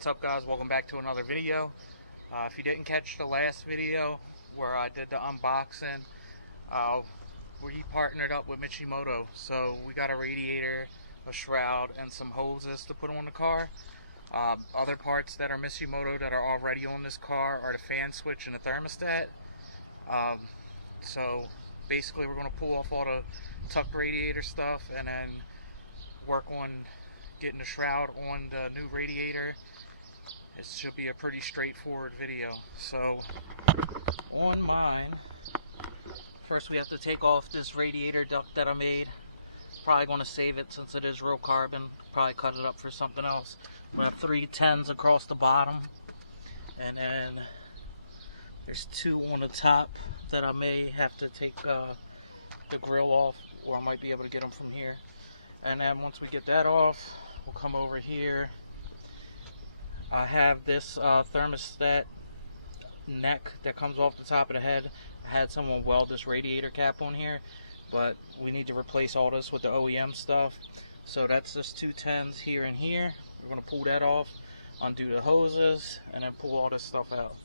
What's up, guys? Welcome back to another video. If you didn't catch the last video where I did the unboxing, we partnered up with Mishimoto, so we got a radiator, a shroud, and some hoses to put on the car. Other parts that are Mishimoto that are already on this car are the fan switch and the thermostat. So basically we're going to pull off all the tucked radiator stuff and then work on getting the shroud on the new radiator. It should be a pretty straightforward video. So on mine, first we have to take off this radiator duct that I made. Probably going to save it since it is real carbon. Probably cut it up for something else. We have 3 10s across the bottom, and then there's 2 on the top that I may have to take the grill off, or I might be able to get them from here. And then once we get that off, we'll come over here. I have this thermostat neck that comes off the top of the head. I had someone weld this radiator cap on here, but we need to replace all this with the OEM stuff. So that's just 2 10s here and here. We're going to pull that off, undo the hoses, and then pull all this stuff out.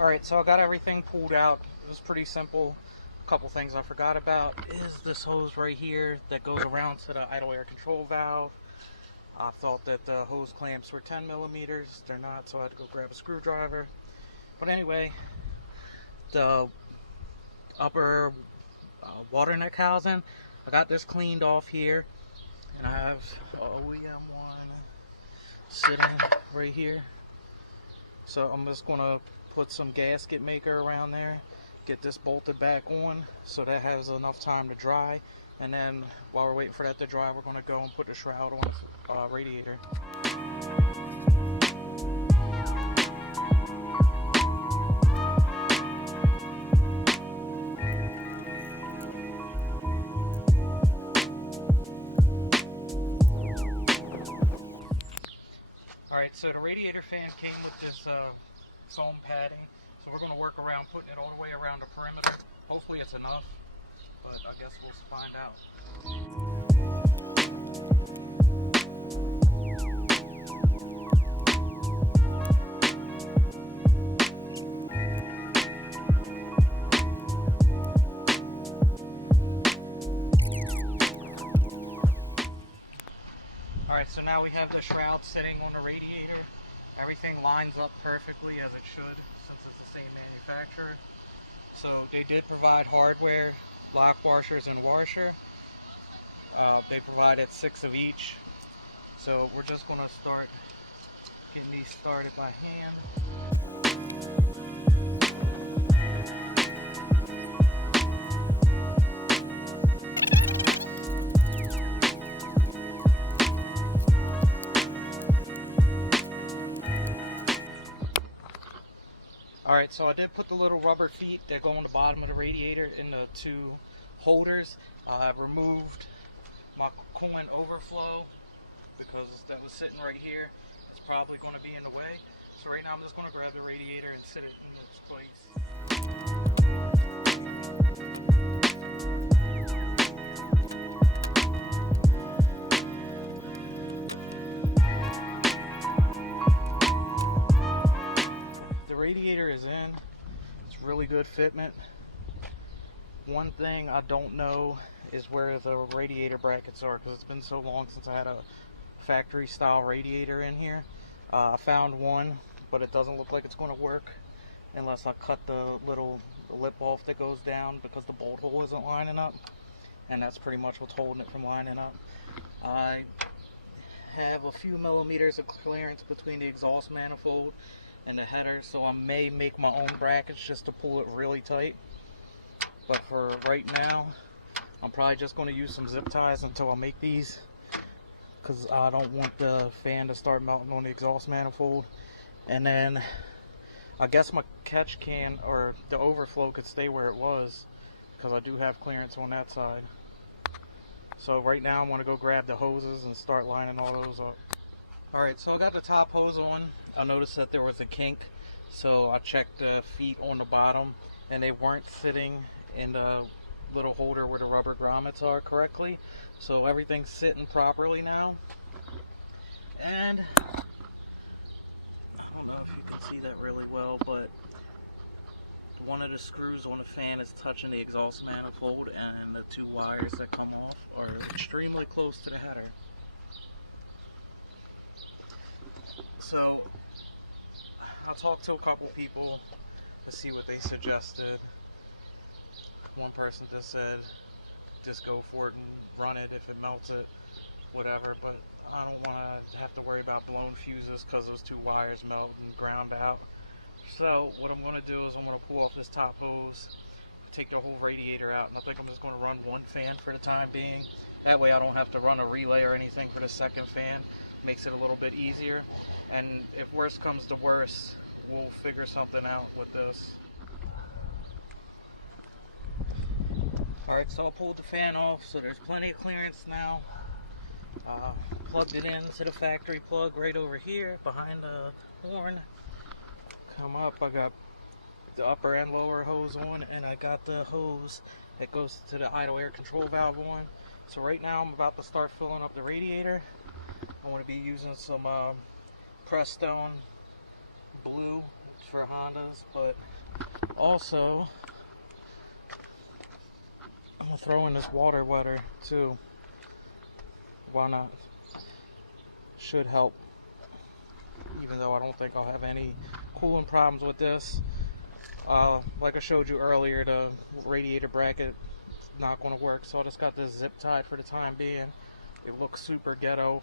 Alright, so I got everything pulled out. It was pretty simple. A couple things I forgot about is this hose right here that goes around to the idle air control valve. I thought that the hose clamps were 10 millimeters. They're not, so I had to go grab a screwdriver. But anyway, the upper water neck housing, I got this cleaned off here. And I have OEM one sitting right here. So I'm just going to put some gasket maker around there, get this bolted back on so that has enough time to dry, and then while we're waiting for that to dry, we're going to go and put the shroud on the radiator. Alright, so the radiator fan came with this foam padding, so we're going to work around putting it all the way around the perimeter. Hopefully it's enough, but I guess we'll find out. Alright, so now we have the shroud sitting on the radiator. Everything lines up perfectly as it should, since it's the same manufacturer. So they did provide hardware, lock washers and washer. They provided 6 of each. So we're just going to start getting these started by hand. Alright, so I did put the little rubber feet that go on the bottom of the radiator in the 2 holders. I removed my coin overflow because that was sitting right here. It's probably going to be in the way. So right now I'm just going to grab the radiator and sit it in its place. Radiator is in. It's really good fitment. One thing I don't know is where the radiator brackets are, because it's been so long since I had a factory style radiator in here. I found one, but it doesn't look like it's going to work unless I cut the little lip off that goes down, because the bolt hole isn't lining up, and that's pretty much what's holding it from lining up. I have a few millimeters of clearance between the exhaust manifold and the header, so I may make my own brackets just to pull it really tight. But for right now, I'm probably just going to use some zip ties until I make these, because I don't want the fan to start melting on the exhaust manifold. And then I guess my catch can, or the overflow, could stay where it was, because I do have clearance on that side. So right now I'm going to go grab the hoses and start lining all those up. Alright, so I got the top hose on. I noticed that there was a kink, so I checked the feet on the bottom, and they weren't fitting in the little holder where the rubber grommets are correctly. So everything's sitting properly now. And I don't know if you can see that really well, but one of the screws on the fan is touching the exhaust manifold, and the two wires that come off are extremely close to the header. So I talked to a couple people to see what they suggested. One person just said, just go for it and run it. If it melts it, whatever. But I don't want to have to worry about blown fuses because those two wires melt and ground out. So what I'm going to do is I'm going to pull off this top hose, take the whole radiator out, and I think I'm just going to run one fan for the time being. That way I don't have to run a relay or anything for the second fan. Makes it a little bit easier. And if worse comes to worse, we'll figure something out with this. Alright, so I pulled the fan off, so there's plenty of clearance now. Plugged it into the factory plug right over here behind the horn. Come up, I got the upper and lower hose on, and I got the hose that goes to the idle air control valve on. So right now I'm about to start filling up the radiator. I'm going to be using some Prestone blue for Hondas, but also I'm going to throw in this water wetter too. Why not? Should help, even though I don't think I'll have any cooling problems with this. Like I showed you earlier, the radiator bracket is not going to work, so I just got this zip tied for the time being. It looks super ghetto,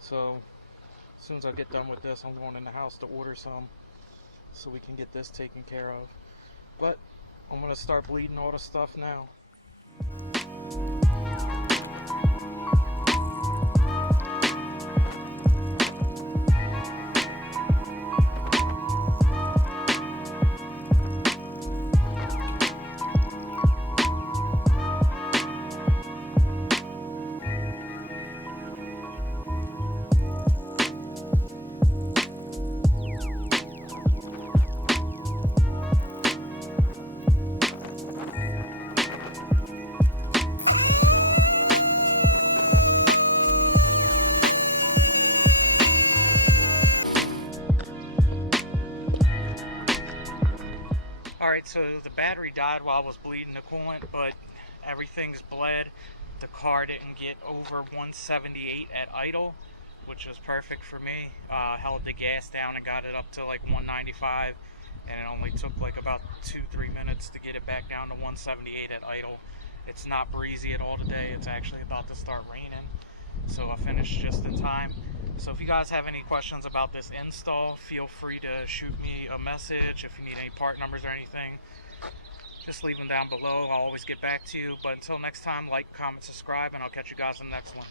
so as soon as I get done with this, I'm going in the house to order some so we can get this taken care of. But I'm going to start bleeding all the stuff now. Alright, so the battery died while I was bleeding the coolant, but everything's bled. The car didn't get over 178 at idle, which was perfect for me. Held the gas down and got it up to like 195, and it only took like about 2-3 minutes to get it back down to 178 at idle. It's not breezy at all today. It's actually about to start raining, so I finished just in time. So if you guys have any questions about this install, feel free to shoot me a message. If you need any part numbers or anything, just leave them down below. I'll always get back to you. But until next time, like, comment, subscribe, and I'll catch you guys in the next one.